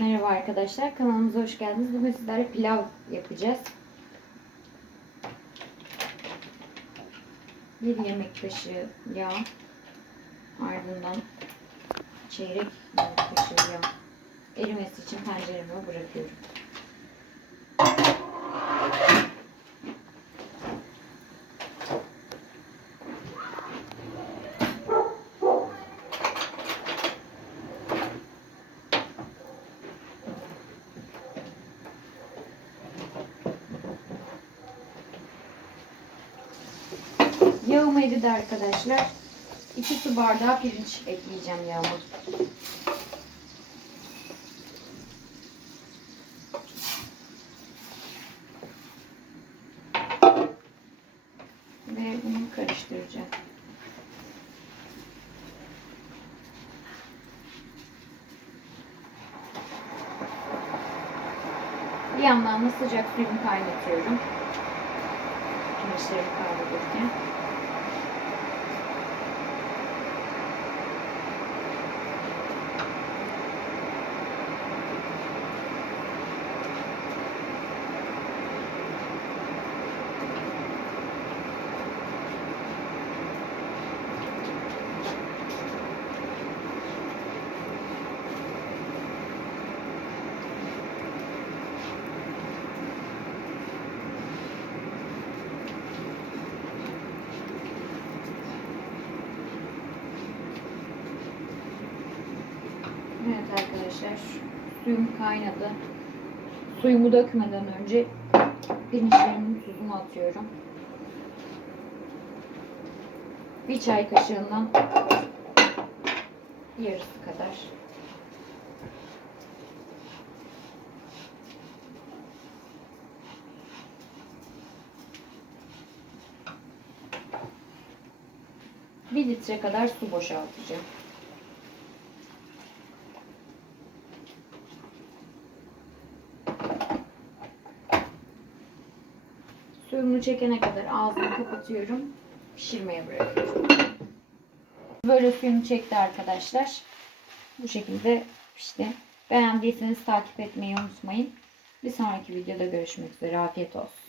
Merhaba arkadaşlar, kanalımıza hoş geldiniz. Bugün sizlerle pilav yapacağız. Bir yemek kaşığı yağ, ardından çeyrek yemek kaşığı yağ. Erimesi için tencereme bırakıyorum. Yağım eridi arkadaşlar. 2 su bardağı pirinç ekleyeceğim yağıma. Ve bunu karıştıracağım. Bir yandan da sıcak suyumu kaynatıyorum. arkadaşlar kahve döktüm. Evet arkadaşlar suyum kaynadı. Suyumu dökmeden önce pirinçlerimin tuzunu atıyorum. Bir çay kaşığından yarısı kadar. Bir litre kadar su boşaltacağım. Suyunu çekene kadar ağzını kapatıyorum. Pişirmeye bırakıyorum. Böyle suyunu çekti arkadaşlar. Bu şekilde pişti. Beğendiyseniz takip etmeyi unutmayın. Bir sonraki videoda görüşmek üzere. Afiyet olsun.